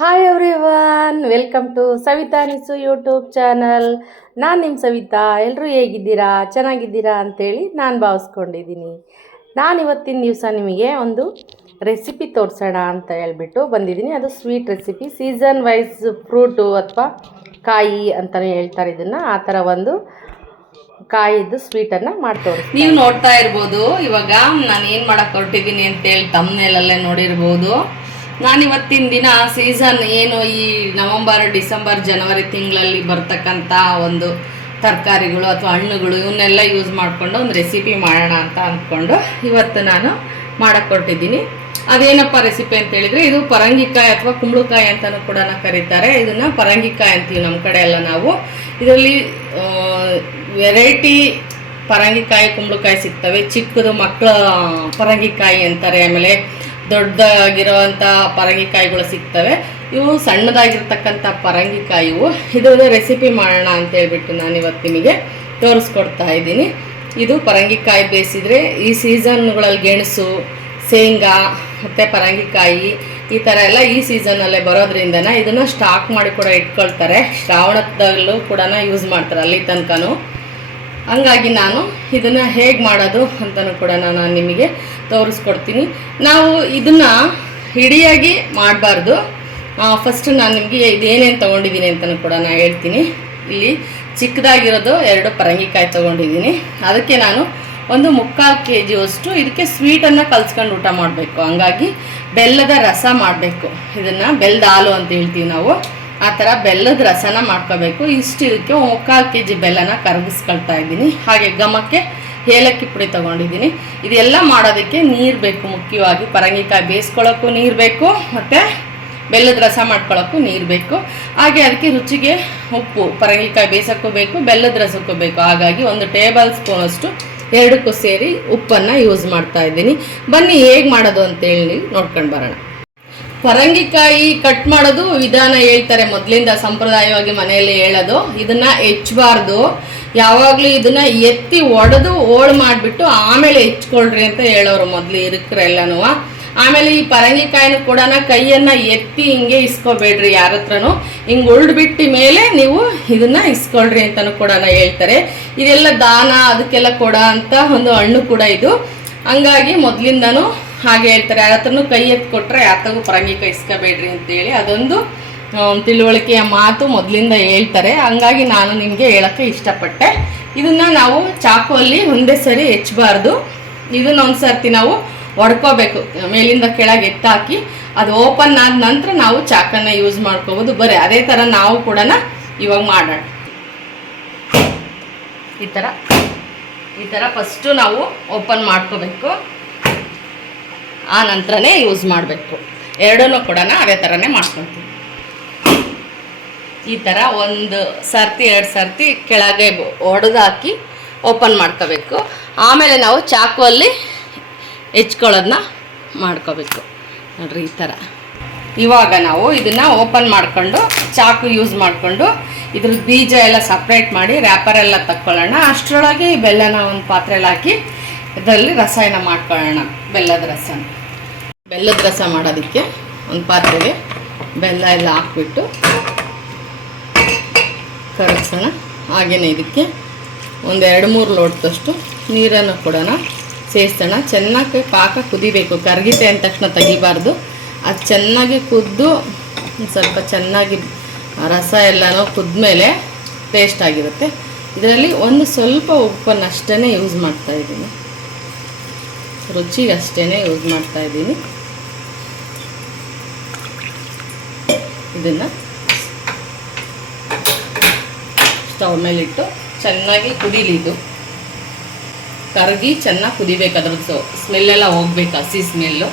Hi everyone, welcome to Savita ನಿಸು YouTube channel. ನಾನು ನಿಮ್ಮ ಸವಿತಾ. ಎಲ್ಲರೂ ಹೇಗಿದ್ದೀರಾ, ಚೆನ್ನಾಗಿದ್ದೀರಾ ಅಂಥೇಳಿ ನಾನು ಭಾವಿಸ್ಕೊಂಡಿದ್ದೀನಿ. ನಾನು ಇವತ್ತಿನ ದಿವಸ ನಿಮಗೆ ಒಂದು ರೆಸಿಪಿ ತೋರಿಸೋಣ ಅಂತ ಹೇಳ್ಬಿಟ್ಟು ಬಂದಿದ್ದೀನಿ. ಅದು sweet recipe, season wise fruit ಅಥವಾ ಕಾಯಿ ಅಂತಲೇ ಹೇಳ್ತಾರೆ ಇದನ್ನು. ಆ ಥರ ಒಂದು ಕಾಯಿದ್ದು ಸ್ವೀಟನ್ನು ಮಾಡಿ ತೋರಿಸ್ತೀನಿ. ನೀವು ನೋಡ್ತಾ ಇರ್ಬೋದು ಇವಾಗ ನಾನು ಏನು ಮಾಡಕ್ಕೆ ಹೊರಟಿದ್ದೀನಿ ಅಂತೇಳಿ ತಮ್ಮನೇಲಲ್ಲೇ ನೋಡಿರ್ಬೋದು. ನಾನಿವತ್ತಿನ ದಿನ ಸೀಸನ್ ಏನು ಈ ನವಂಬರ್, ಡಿಸೆಂಬರ್, ಜನವರಿ ತಿಂಗಳಲ್ಲಿ ಬರ್ತಕ್ಕಂಥ ಒಂದು ತರಕಾರಿಗಳು ಅಥವಾ ಹಣ್ಣುಗಳು ಇವನ್ನೆಲ್ಲ ಯೂಸ್ ಮಾಡಿಕೊಂಡು ಒಂದು ರೆಸಿಪಿ ಮಾಡೋಣ ಅಂತ ಅಂದ್ಕೊಂಡು ಇವತ್ತು ನಾನು ಮಾಡಕ್ಕೆ ಹೊರಟಿದ್ದೀನಿ. ಅದೇನಪ್ಪ ರೆಸಿಪಿ ಅಂತ ಹೇಳಿದರೆ, ಇದು ಪರಂಗಿಕಾಯಿ ಅಥವಾ ಕುಂಬಳಕಾಯಿ ಅಂತಲೂ ಕೂಡ ಕರೀತಾರೆ. ಇದನ್ನು ಪರಂಗಿಕಾಯಿ ಅಂತೀವಿ ನಮ್ಮ ಕಡೆ ಎಲ್ಲ ನಾವು. ಇದರಲ್ಲಿ ವೆರೈಟಿ ಪರಂಗಿಕಾಯಿ, ಕುಂಬಳಕಾಯಿ ಸಿಗ್ತವೆ. ಚಿಕ್ಕದು ಮಕ್ಕಳ ಪರಂಗಿಕಾಯಿ ಅಂತಾರೆ, ಆಮೇಲೆ ದೊಡ್ಡದಾಗಿರೋವಂಥ ಪರಂಗಿಕಾಯಿಗಳು ಸಿಗ್ತವೆ. ಇವು ಸಣ್ಣದಾಗಿರ್ತಕ್ಕಂಥ ಪರಂಗಿಕಾಯಿವು. ಇದರ ರೆಸಿಪಿ ಮಾಡೋಣ ಅಂತ ಹೇಳ್ಬಿಟ್ಟು ನಾನು ಇವತ್ತು ನಿಮಗೆ ತೋರಿಸ್ಕೊಡ್ತಾ ಇದ್ದೀನಿ. ಇದು ಪರಂಗಿಕಾಯಿ ಬೇಯಿಸಿದರೆ ಈ ಸೀಸನ್ಗಳಲ್ಲಿ ಗೆಣಸು, ಶೇಂಗಾ ಮತ್ತು ಪರಂಗಿಕಾಯಿ ಈ ಥರ ಎಲ್ಲ ಈ ಸೀಸನಲ್ಲೇ ಬರೋದ್ರಿಂದನೇ ಇದನ್ನು ಸ್ಟಾಕ್ ಮಾಡಿ ಕೂಡ ಇಟ್ಕೊಳ್ತಾರೆ. ಶ್ರಾವಣದಲ್ಲೂ ಕೂಡ ಯೂಸ್ ಮಾಡ್ತಾರೆ ಅಲ್ಲಿ ತನಕನೂ. ಹಂಗಾಗಿ ನಾನು ಇದನ್ನು ಹೇಗೆ ಮಾಡೋದು ಅಂತಲೂ ಕೂಡ ನಾನು ನಿಮಗೆ ತೋರಿಸ್ಕೊಡ್ತೀನಿ. ನಾವು ಇದನ್ನು ಇಡಿಯಾಗಿ ಮಾಡಬಾರ್ದು. ಫಸ್ಟು ನಾನು ನಿಮಗೆ ಇದೇನೇನು ತೊಗೊಂಡಿದ್ದೀನಿ ಅಂತಲೂ ಕೂಡ ನಾನು ಹೇಳ್ತೀನಿ. ಇಲ್ಲಿ ಚಿಕ್ಕದಾಗಿರೋದು 2 ಪರಂಗಿಕಾಯಿ ತೊಗೊಂಡಿದ್ದೀನಿ. ಅದಕ್ಕೆ ನಾನು ಒಂದು 3/4 kg ಅಷ್ಟು ಇದಕ್ಕೆ ಸ್ವೀಟನ್ನು ಕಲ್ಸ್ಕೊಂಡು ಊಟ ಮಾಡಬೇಕು. ಹಂಗಾಗಿ ಬೆಲ್ಲದ ರಸ ಮಾಡಬೇಕು. ಇದನ್ನು ಬೆಲ್ಲದ ಹಾಲು ಅಂತ ಹೇಳ್ತೀವಿ ನಾವು. ಆ ಥರ ಬೆಲ್ಲದ ರಸನ ಮಾಡ್ಕೋಬೇಕು. ಇಷ್ಟು ಇದಕ್ಕೆ 3/4 kg ಬೆಲ್ಲನ ಕರಗಿಸ್ಕೊಳ್ತಾ ಇದ್ದೀನಿ. ಹಾಗೆ ಘಮಕ್ಕೆ ಏಲಕ್ಕಿ ಪುಡಿ ತೊಗೊಂಡಿದ್ದೀನಿ. ಇದೆಲ್ಲ ಮಾಡೋದಕ್ಕೆ ನೀರು ಬೇಕು. ಮುಖ್ಯವಾಗಿ ಪರಂಗಿಕಾಯಿ ಬೇಯಿಸ್ಕೊಳ್ಳೋಕ್ಕೂ ನೀರು ಬೇಕು, ಮತ್ತು ಬೆಲ್ಲದ ರಸ ಮಾಡ್ಕೊಳ್ಳೋಕ್ಕೂ ನೀರು ಬೇಕು. ಹಾಗೆ ಅದಕ್ಕೆ ರುಚಿಗೆ ಉಪ್ಪು, ಪರಂಗಿಕಾಯಿ ಬೇಯಿಸೋಕ್ಕೂ ಬೇಕು, ಬೆಲ್ಲದ ರಸಕ್ಕೂ ಬೇಕು. ಹಾಗಾಗಿ 1 ಟೇಬಲ್ ಸ್ಪೂನ್ ಅಷ್ಟು ಎರಡಕ್ಕೂ ಸೇರಿ ಉಪ್ಪನ್ನು ಯೂಸ್ ಮಾಡ್ತಾ ಇದ್ದೀನಿ. ಬನ್ನಿ ಹೇಗೆ ಮಾಡೋದು ಅಂತೇಳಿ ನೋಡ್ಕೊಂಡು ಬರೋಣ. ಪರಂಗಿಕಾಯಿ ಕಟ್ ಮಾಡೋದು ವಿಧಾನ ಹೇಳ್ತಾರೆ, ಮೊದಲಿಂದ ಸಂಪ್ರದಾಯವಾಗಿ ಮನೆಯಲ್ಲಿ ಹೇಳೋದು. ಇದನ್ನು ಹೆಚ್ಚಬಾರ್ದು. ಯಾವಾಗಲೂ ಇದನ್ನು ಎತ್ತಿ ಒಡೆದು ಹೋಳು ಮಾಡಿಬಿಟ್ಟು ಆಮೇಲೆ ಹೆಚ್ಕೊಳ್ರಿ ಅಂತ ಹೇಳೋರು ಮೊದಲು ಇರಕ್ರೆಲ್ಲನೂ. ಆಮೇಲೆ ಈ ಪರಂಗಿಕಾಯಿನೂ ಕೂಡ ಕೈಯನ್ನು ಎತ್ತಿ ಹಿಂಗೆ ಇಸ್ಕೊಬೇಡ್ರಿ ಯಾರ ಹತ್ರನೂ. ಹಿಂಗೆ ಉಳ್ದುಬಿಟ್ಟು ಮೇಲೆ ನೀವು ಇದನ್ನು ಇಸ್ಕೊಳ್ರಿ ಅಂತಲೂ ಕೂಡ ಹೇಳ್ತಾರೆ. ಇದೆಲ್ಲ ದಾನ ಅದಕ್ಕೆಲ್ಲ ಕೊಡ ಅಂತ ಒಂದು ಹಣ್ಣು ಕೂಡ ಇದು. ಹಂಗಾಗಿ ಮೊದಲಿಂದನೂ ಹಾಗೆ ಹೇಳ್ತಾರೆ. ಯಾರ ಹತ್ರನೂ ಕೈ ಎತ್ತಿ ಕೊಟ್ಟರೆ ಯಾತಗೂ ಪರಂಗಿಕಾಯಿ ಇಸ್ಕೋಬೇಡ್ರಿ ಅಂತೇಳಿ ಅದೊಂದು ತಿಳುವಳಿಕೆಯ ಮಾತು ಮೊದಲಿಂದ ಹೇಳ್ತಾರೆ. ಹಂಗಾಗಿ ನಾನು ನಿಮಗೆ ಹೇಳೋಕ್ಕೆ ಇಷ್ಟಪಟ್ಟೆ. ಇದನ್ನು ನಾವು ಚಾಕುವಲ್ಲಿ ಒಂದೇ ಸರಿ ಹೆಚ್ಚಬಾರ್ದು. ಇದನ್ನ ಒಂದು ಸರ್ತಿ ನಾವು ಒಡ್ಕೋಬೇಕು. ಮೇಲಿಂದ ಕೆಳಗೆ ಎತ್ತಾಕಿ ಅದು ಓಪನ್ ಆದ ನಂತರ ನಾವು ಚಾಕನ್ನು ಯೂಸ್ ಮಾಡ್ಕೋಬೋದು. ಬರೀ ಅದೇ ಥರ ನಾವು ಕೂಡ ಇವಾಗ ಮಾಡೋಣ. ಈ ಥರ ಫಸ್ಟು ನಾವು ಓಪನ್ ಮಾಡ್ಕೋಬೇಕು. ಆ ನಂತರನೇ ಯೂಸ್ ಮಾಡಬೇಕು. ಎರಡನ್ನೂ ಕೂಡ ಅದೇ ಥರನೇ ಮಾಡ್ಕೊತೀವಿ. ಈ ಥರ 1 ಸರ್ತಿ 2 ಸರ್ತಿ ಕೆಳಗೆ ಒಡೆದಾಕಿ ಓಪನ್ ಮಾಡ್ಕೋಬೇಕು. ಆಮೇಲೆ ನಾವು ಚಾಕುವಲ್ಲಿ ಹೆಚ್ಕೊಳ್ಳೋದನ್ನ ಮಾಡ್ಕೋಬೇಕು. ನೋಡ್ರಿ ಈ ಥರ. ಇವಾಗ ನಾವು ಇದನ್ನು ಓಪನ್ ಮಾಡ್ಕೊಂಡು ಚಾಕು ಯೂಸ್ ಮಾಡಿಕೊಂಡು ಇದ್ರದ್ದು ಬೀಜ ಎಲ್ಲ ಸಪ್ರೇಟ್ ಮಾಡಿ ರ್ಯಾಪರೆಲ್ಲ ತಕ್ಕೊಳ್ಳೋಣ. ಅಷ್ಟರೊಳಗೆ ಬೆಲ್ಲನ ಒಂದು ಪಾತ್ರೆಯಲ್ಲಿ ಹಾಕಿ ಇದರಲ್ಲಿ ರಸಾಯನ ಮಾಡ್ಕೊಳ್ಳೋಣ. ಬೆಲ್ಲದ ರಸ ಮಾಡೋದಕ್ಕೆ ಒಂದು ಪಾತ್ರೆಗೆ ಬೆಲ್ಲ ಎಲ್ಲ ಹಾಕ್ಬಿಟ್ಟು ಕರಗಿಸೋಣ. ಹಾಗೆಯೇ ಇದಕ್ಕೆ ಒಂದು 2-3 ಲೋಟದಷ್ಟು ನೀರನ್ನು ಕೂಡ ಸೇರಿಸೋಣ. ಚೆನ್ನಾಗಿ ಪಾಕ ಕುದಿಬೇಕು. ಕರಗಿದೆ ಅಂದ ತಕ್ಷಣ ತೆಗಿಬಾರ್ದು. ಅದು ಚೆನ್ನಾಗಿ ಕುದ್ದು ಸ್ವಲ್ಪ ಚೆನ್ನಾಗಿ ರಸ ಎಲ್ಲನೂ ಕುದ್ಮೇಲೆ ಟೇಸ್ಟ್ ಆಗಿರುತ್ತೆ. ಇದರಲ್ಲಿ ಒಂದು ಸ್ವಲ್ಪ ಉಪ್ಪನ್ನಷ್ಟೇ ಯೂಸ್ ಮಾಡ್ತಾಯಿದ್ದೀನಿ. ರುಚಿಗೆ ಅಷ್ಟೇ ಯೂಸ್ ಮಾಡ್ತಾಯಿದ್ದೀನಿ. ಇದನ್ನು ಸ್ಟವ್ ಮೇಲಿಟ್ಟು ಚೆನ್ನಾಗಿ ಕುದೀಲಿ. ಇದು ಕರಗಿ ಚೆನ್ನಾಗಿ ಕುದಿಬೇಕು. ಅದ್ರದ್ದು ಸ್ಮೆಲ್ಲೆಲ್ಲ ಹೋಗ್ಬೇಕು, ಹಸಿ ಸ್ಮೆಲ್ಲು.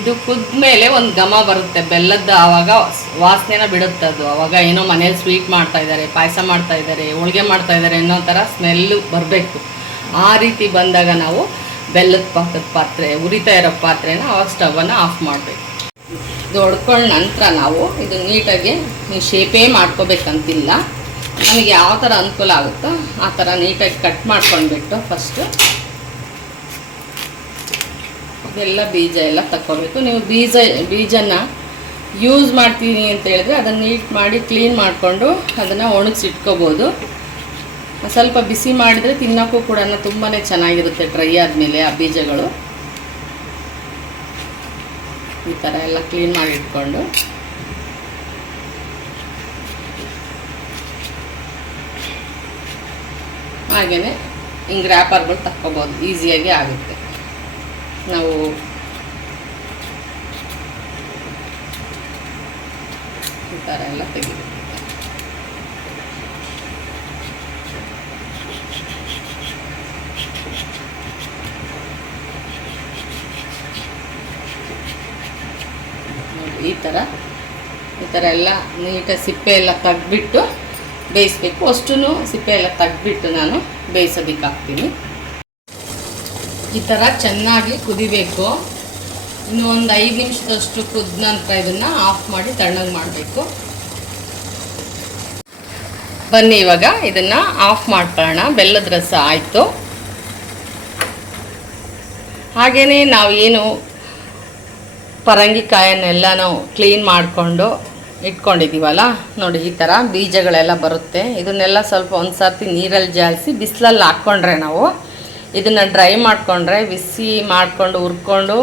ಇದು ಕುದ್ಮೇಲೆ ಒಂದು ಘಮ ಬರುತ್ತೆ ಬೆಲ್ಲದ್ದು. ಆವಾಗ ವಾಸನೆನ ಬಿಡುತ್ತೆ ಅದು. ಆವಾಗ ಏನೋ ಮನೇಲಿ ಸ್ವೀಟ್ ಮಾಡ್ತಾಯಿದ್ದಾರೆ, ಪಾಯಸ ಮಾಡ್ತಾಯಿದ್ದಾರೆ, ಹೋಳಿಗೆ ಮಾಡ್ತಾಯಿದ್ದಾರೆ ಅನ್ನೋ ಥರ ಸ್ಮೆಲ್ಲು ಬರಬೇಕು. ಆ ರೀತಿ ಬಂದಾಗ ನಾವು ಬೆಲ್ಲದ ಪಾಕದ ಪಾತ್ರೆ, ಉರಿತಾ ಇರೋ ಪಾತ್ರೆನ ಆವಾಗ ಸ್ಟವನ್ನು ಆಫ್ ಮಾಡಬೇಕು. ಇದು ಹೊಡ್ಕೊಂಡ ನಂತರ ನಾವು ಇದು ನೀಟಾಗಿ ಶೇಪೇ ಮಾಡ್ಕೋಬೇಕಂತಿಲ್ಲ. ನಮಗೆ ಯಾವ ಥರ ಅನುಕೂಲ ಆಗುತ್ತೋ ಆ ಥರ ನೀಟಾಗಿ ಕಟ್ ಮಾಡ್ಕೊಂಡ್ಬಿಟ್ಟು ಫಸ್ಟು ಇದೆಲ್ಲ ಬೀಜ ಎಲ್ಲ ತಕ್ಕೋಬೇಕು. ನೀವು ಬೀಜನ ಯೂಸ್ ಮಾಡ್ತೀನಿ ಅಂತ ಹೇಳಿದ್ರೆ ಅದನ್ನು ನೀಟ್ ಮಾಡಿ ಕ್ಲೀನ್ ಮಾಡಿಕೊಂಡು ಅದನ್ನು ಒಣಗಿಸಿಟ್ಕೋಬೋದು. ಸ್ವಲ್ಪ ಬಿಸಿ ಮಾಡಿದರೆ ತಿನ್ನೋಕ್ಕೂ ಕೂಡ ತುಂಬಾ ಚೆನ್ನಾಗಿರುತ್ತೆ ಡ್ರೈ ಆದಮೇಲೆ ಆ ಬೀಜಗಳು. ಈ ಥರ ಎಲ್ಲ ಕ್ಲೀನ್ ಮಾಡಿ ಇಟ್ಕೊಂಡು ಹಾಗೆಯೇ ಹಿಂಗೆ ರ್ಯಾಪರ್ಗಳು ತಕ್ಕೋಬೋದು, ಈಸಿಯಾಗಿ ಆಗುತ್ತೆ. ನಾವು ಈ ಥರ ಎಲ್ಲ ತೆಗಿಬೇಕು. ಈ ಥರ ಎಲ್ಲ ನೀಟಾಗಿ ಸಿಪ್ಪೆ ಎಲ್ಲ ತೆಗ್ದುಬಿಟ್ಟು ಬೇಯಿಸ್ಬೇಕು. ಅಷ್ಟೂ ಸಿಪ್ಪೆ ಎಲ್ಲ ತೆಗ್ದುಬಿಟ್ಟು ನಾನು ಬೇಯಿಸೋದಕ್ಕೆ ಹಾಕ್ತೀನಿ. ಈ ಥರ ಚೆನ್ನಾಗಿ ಕುದಿಬೇಕು. ಇನ್ನು ಒಂದು 5 ನಿಮಿಷದಷ್ಟು ಕುದ್ದ ನಂತರ ಇದನ್ನು ಆಫ್ ಮಾಡಿ ತಣ್ಣಗೆ ಮಾಡಬೇಕು. ಬನ್ನಿ ಇವಾಗ ಇದನ್ನು ಆಫ್ ಮಾಡ್ಕೊಳ್ಳೋಣ. ಬೆಲ್ಲದ ರಸ ಆಯಿತು. ಹಾಗೆಯೇ ನಾವು ಏನು ಪರಂಗಿಕಾಯನ್ನೆಲ್ಲ ನಾವು ಕ್ಲೀನ್ ಮಾಡಿಕೊಂಡು ಇಟ್ಕೊಂಡಿದ್ದೀವಲ್ಲ ನೋಡಿ, ಈ ಥರ ಬೀಜಗಳೆಲ್ಲ ಬರುತ್ತೆ. ಇದನ್ನೆಲ್ಲ ಸ್ವಲ್ಪ ಒಂದು ಸರ್ತಿ ನೀರಲ್ಲಿ ಜಾಲಿಸಿ ಬಿಸಿಲಲ್ಲಿ ಹಾಕ್ಕೊಂಡ್ರೆ ನಾವು ಇದನ್ನು ಡ್ರೈ ಮಾಡಿಕೊಂಡ್ರೆ ಬಿಸಿ ಮಾಡಿಕೊಂಡು ಹುರ್ಕೊಂಡು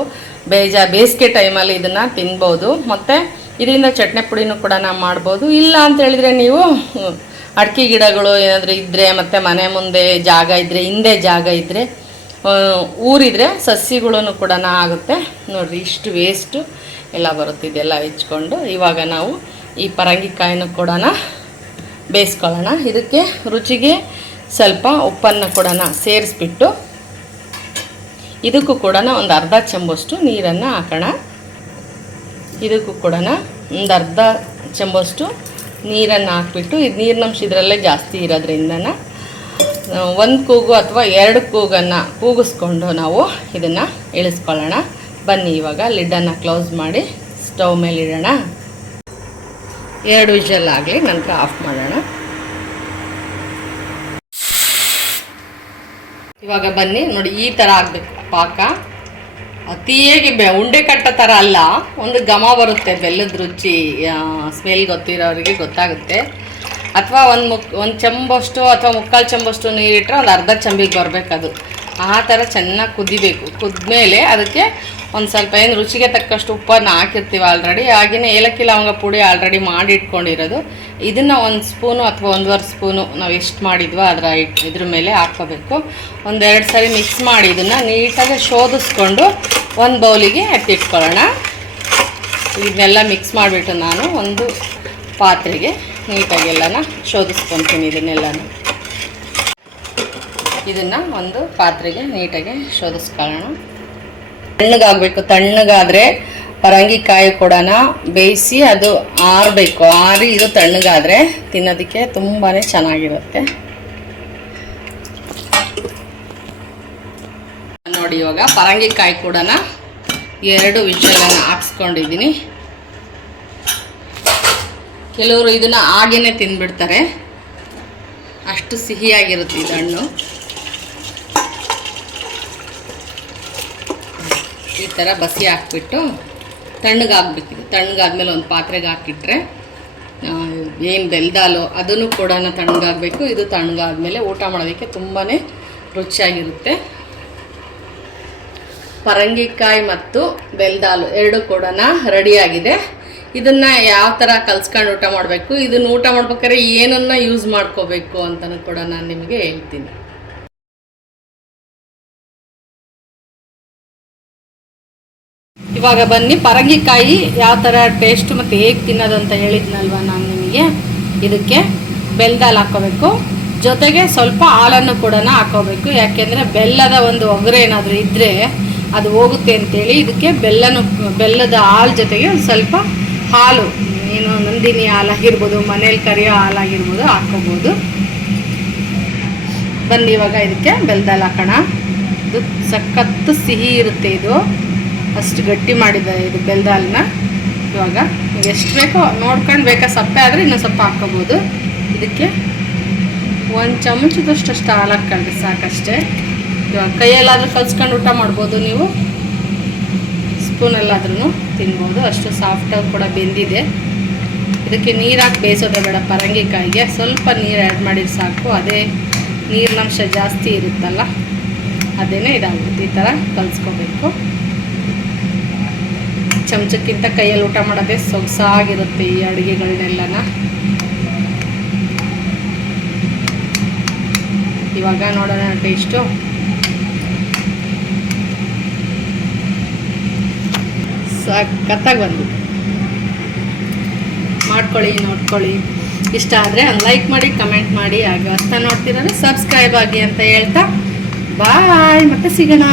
ಬೇಸಿಗೆ ಟೈಮಲ್ಲಿ ಇದನ್ನು ತಿನ್ಬೋದು. ಮತ್ತು ಇದರಿಂದ ಚಟ್ನಿ ಪುಡಿನೂ ಕೂಡ ನಾವು ಮಾಡ್ಬೋದು. ಇಲ್ಲ ಅಂತ ಹೇಳಿದರೆ ನೀವು ಅಡಿಕೆ ಗಿಡಗಳು ಏನಾದರೂ ಇದ್ದರೆ ಮತ್ತು ಮನೆ ಮುಂದೆ ಜಾಗ ಇದ್ದರೆ, ಹಿಂದೆ ಜಾಗ ಇದ್ದರೆ, ಊರಿದ್ರೆ ಸಸಿಗಳೂ ಕೂಡ ಆಗುತ್ತೆ. ನೋಡಿರಿ ಇಷ್ಟು ವೇಸ್ಟು ಎಲ್ಲ ಬರುತ್ತೆ. ಇದೆಲ್ಲ ಹೆಚ್ಕೊಂಡು ಇವಾಗ ನಾವು ಈ ಪರಂಗಿಕಾಯಿನೂ ಕೂಡ ಬೇಯಿಸ್ಕೊಳ್ಳೋಣ. ಇದಕ್ಕೆ ರುಚಿಗೆ ಸ್ವಲ್ಪ ಉಪ್ಪನ್ನು ಕೂಡ ಸೇರಿಸ್ಬಿಟ್ಟು ಇದಕ್ಕೂ ಕೂಡ ಒಂದು ಅರ್ಧ ಚಮಚಷ್ಟು ನೀರನ್ನು ಹಾಕೋಣ. ಇದಕ್ಕೂ ಕೂಡ ಒಂದು ಅರ್ಧ ಚಮಚಷ್ಟು ನೀರನ್ನು ಹಾಕ್ಬಿಟ್ಟು, ಇದು ನೀರಿನಂಶ ಇದರಲ್ಲೇ ಜಾಸ್ತಿ ಇರೋದ್ರಿಂದ 1 ಕೂಗು ಅಥವಾ 2 ಕೂಗನ್ನು ಕೂಗಿಸ್ಕೊಂಡು ನಾವು ಇದನ್ನು ಇಳಿಸ್ಕೊಳ್ಳೋಣ. ಬನ್ನಿ ಇವಾಗ ಲಿಡ್ಡನ್ನು ಕ್ಲೋಸ್ ಮಾಡಿ ಸ್ಟವ್ ಮೇಲೆ ಇಡೋಣ. 2 ವಿಷಲ್ ಆಗಲಿ, ನಂತರ ಆಫ್ ಮಾಡೋಣ. ಇವಾಗ ಬನ್ನಿ ನೋಡಿ, ಈ ಥರ ಆಗಬೇಕು ಪಾಕ. ಅತಿಯಾಗಿ ಉಂಡೆ ಕಟ್ಟೋ ಥರ ಅಲ್ಲ, ಒಂದು ಘಮ ಬರುತ್ತೆ. ಬೆಲ್ಲದ ರುಚಿ ಸ್ಮೆಲ್ ಗೊತ್ತಿರೋರಿಗೆ ಗೊತ್ತಾಗುತ್ತೆ. ಅಥವಾ ಒಂದು ಚಂಬಷ್ಟು ಅಥವಾ 3/4 ಚಮಚಷ್ಟು ನೀರಿಟ್ಟರೆ ಒಂದು ಅರ್ಧ ಚಂಬಿಗೆ ಬರಬೇಕದು. ಆ ಥರ ಚೆನ್ನಾಗಿ ಕುದಿಬೇಕು. ಕುದ್ಮೇಲೆ ಅದಕ್ಕೆ ಒಂದು ಸ್ವಲ್ಪ ಏನು ರುಚಿಗೆ ತಕ್ಕಷ್ಟು ಉಪ್ಪನ್ನು ಹಾಕಿರ್ತೀವಿ ಆಲ್ರೆಡಿ. ಹಾಗೆಯೇ ಏಲಕ್ಕಿ ಲವಂಗ ಪುಡಿ ಆಲ್ರೆಡಿ ಮಾಡಿ ಇಟ್ಕೊಂಡಿರೋದು, ಇದನ್ನು 1 ಸ್ಪೂನು ಅಥವಾ 1.5 ಸ್ಪೂನು ನಾವು ಎಷ್ಟು ಮಾಡಿದ್ವೋ ಇದ್ರ ಮೇಲೆ ಹಾಕ್ಕೋಬೇಕು. 1-2 ಸರಿ ಮಿಕ್ಸ್ ಮಾಡಿ ಇದನ್ನು ನೀಟಾಗಿ ಶೋಧಿಸ್ಕೊಂಡು ಒಂದು ಬೌಲಿಗೆ ಎತ್ತಿಟ್ಕೊಳ್ಳೋಣ. ಇದನ್ನೆಲ್ಲ ಮಿಕ್ಸ್ ಮಾಡಿಬಿಟ್ಟು ನಾನು ಒಂದು ಪಾತ್ರೆಗೆ ನೀಟಾಗಿ ಎಲ್ಲನ ಶೋಧಿಸ್ಕೊತೀನಿ. ಇದನ್ನು ಒಂದು ಪಾತ್ರೆಗೆ ನೀಟಾಗಿ ಶೋಧಿಸ್ಕೊಳ್ಳೋಣ. ತಣ್ಣಗಾಗಬೇಕು. ತಣ್ಣಗಾದರೆ ಪರಂಗಿಕಾಯಿ ಕೂಡ ಬೇಯಿಸಿ ಅದು ಆರಬೇಕು. ಆರಿ ಇದು ತಣ್ಣಗಾದರೆ ತಿನ್ನೋದಕ್ಕೆ ತುಂಬಾ ಚೆನ್ನಾಗಿರುತ್ತೆ. ನೋಡಿ ಇವಾಗ ಪರಂಗಿಕಾಯಿ ಕೂಡ 2 ವಿಷಲನ್ನು ಹಾಕ್ಸ್ಕೊಂಡಿದ್ದೀನಿ. ಕೆಲವರು ಇದನ್ನು ಹಾಗೇ ತಿಂದ್ಬಿಡ್ತಾರೆ, ಅಷ್ಟು ಸಿಹಿಯಾಗಿರುತ್ತೆ ಇದು ಹಣ್ಣು. ಈ ಥರ ಬಸಿ ಹಾಕ್ಬಿಟ್ಟು ತಣ್ಣಗಾಗಬೇಕಿದೆ. ತಣ್ಣಗಾದ್ಮೇಲೆ ಒಂದು ಪಾತ್ರೆಗೆ ಹಾಕಿಟ್ರೆ ಏನು ಬೆಲ್ದಾಲು ಅದನ್ನು ಕೂಡ ತಣ್ಣಗಾಗಬೇಕು. ಇದು ತಣ್ಣಗಾದ್ಮೇಲೆ ಊಟ ಮಾಡೋದಕ್ಕೆ ತುಂಬಾ ರುಚಿಯಾಗಿರುತ್ತೆ. ಪರಂಗಿಕಾಯಿ ಮತ್ತು ಬೆಲ್ದಾಲು 2 ಕೂಡ ರೆಡಿಯಾಗಿದೆ. ಇದನ್ನು ಯಾವ ಥರ ಕಲ್ಸ್ಕೊಂಡು ಊಟ ಮಾಡಬೇಕು, ಇದನ್ನು ಊಟ ಮಾಡ್ಬೇಕಾದ್ರೆ ಏನನ್ನು ಯೂಸ್ ಮಾಡ್ಕೋಬೇಕು ಅಂತಲೂ ಕೂಡ ನಾನು ನಿಮಗೆ ಹೇಳ್ತೀನಿ. ಇವಾಗ ಬನ್ನಿ, ಪರಂಗಿಕಾಯಿ ಯಾವ ಥರ ಟೇಸ್ಟ್ ಮತ್ತು ಹೇಗೆ ತಿನ್ನೋದು ಅಂತ ಹೇಳಿದ್ನಲ್ವ ನಾನು ನಿಮಗೆ. ಇದಕ್ಕೆ ಬೆಲ್ಲದಲ್ಲಿ ಹಾಕ್ಕೋಬೇಕು, ಜೊತೆಗೆ ಸ್ವಲ್ಪ ಹಾಲನ್ನು ಕೂಡ ಹಾಕ್ಕೋಬೇಕು. ಯಾಕೆಂದರೆ ಬೆಲ್ಲದ ಒಂದು ಒಗರೆ ಏನಾದರೂ ಇದ್ದರೆ ಅದು ಹೋಗುತ್ತೆ ಅಂತೇಳಿ ಇದಕ್ಕೆ ಬೆಲ್ಲದ ಹಾಲು ಜೊತೆಗೆ ಒಂದು ಸ್ವಲ್ಪ ಹಾಲು, ಏನು ನಂದಿನಿ ಹಾಲಾಗಿರ್ಬೋದು, ಮನೇಲಿ ಕರಿಯೋ ಹಾಲಾಗಿರ್ಬೋದು ಹಾಕ್ಕೋಬೋದು. ಬನ್ನಿ ಇವಾಗ ಇದಕ್ಕೆ ಬೆಲ್ಲದಲ್ಲಿ ಹಾಕೋಣ. ಇದು ಸಖತ್ತು ಸಿಹಿ ಇರುತ್ತೆ. ಇದು ಅಷ್ಟು ಗಟ್ಟಿ ಮಾಡಿದ ಇದು ಬೆಲ್ಲದ ಹಾಲನ್ನ. ಇವಾಗ ಎಷ್ಟು ಬೇಕೋ ನೋಡ್ಕೊಂಡು ಬೇಕಾ, ಸಪ್ಪೆ ಆದರೆ ಇನ್ನೂ ಸ್ವಲ್ಪ ಹಾಕ್ಕೋಬೋದು. ಇದಕ್ಕೆ 1 ಚಮಚದಷ್ಟು ಹಾಲು ಹಾಕ್ಕೊಂಡ್ರೆ ಸಾಕಷ್ಟೇ. ಇವಾಗ ಕೈಯಲ್ಲಾದರೂ ಕಲ್ಸ್ಕೊಂಡು ಊಟ ಮಾಡ್ಬೋದು ನೀವು. ಸ್ಪೂನಲ್ಲಾದ್ರೂ ತಿನ್ಬೋದು, ಅಷ್ಟು ಸಾಫ್ಟಾಗಿ ಕೂಡ ಬೆಂದಿದೆ. ಇದಕ್ಕೆ ನೀರು ಹಾಕಿ ಬೇಯಿಸೋದೇ ಬೇಡ, ಪರಂಗಿಕಾಯಿಗೆ ಸ್ವಲ್ಪ ನೀರು ಆ್ಯಡ್ ಮಾಡಿದ್ರೆ ಸಾಕು. ಅದೇ ನೀರಿನಂಶ ಜಾಸ್ತಿ ಇರುತ್ತಲ್ಲ, ಅದೇನೇ ಇದಾಗುತ್ತೆ. ಈ ಥರ ಕಲಿಸ್ಕೋಬೇಕು. ಚಮಚಕ್ಕಿಂತ ಕೈಯಲ್ಲಿ ಊಟ ಮಾಡೋದೇ ಸೊಗಸಾಗಿರುತ್ತೆ ಈ ಅಡುಗೆಗಳನ್ನೆಲ್ಲನ. ಇವಾಗ ನೋಡೋಣ ಟೇಸ್ಟು. ಸಖತ್ತಾಗಿ ಬಂದು ಮಾಡ್ಕೊಳ್ಳಿ, ನೋಡ್ಕೊಳ್ಳಿ. ಇಷ್ಟ ಆದರೆ ಒಂದು ಲೈಕ್ ಮಾಡಿ, ಕಮೆಂಟ್ ಮಾಡಿ. ಆಗ ಹೊಸ್ತಾ ನೋಡ್ತಿರೋದು ಸಬ್ಸ್ಕ್ರೈಬ್ ಆಗಿ ಅಂತ ಹೇಳ್ತಾ ಬಾಯ್, ಮತ್ತೆ ಸಿಗೋಣ.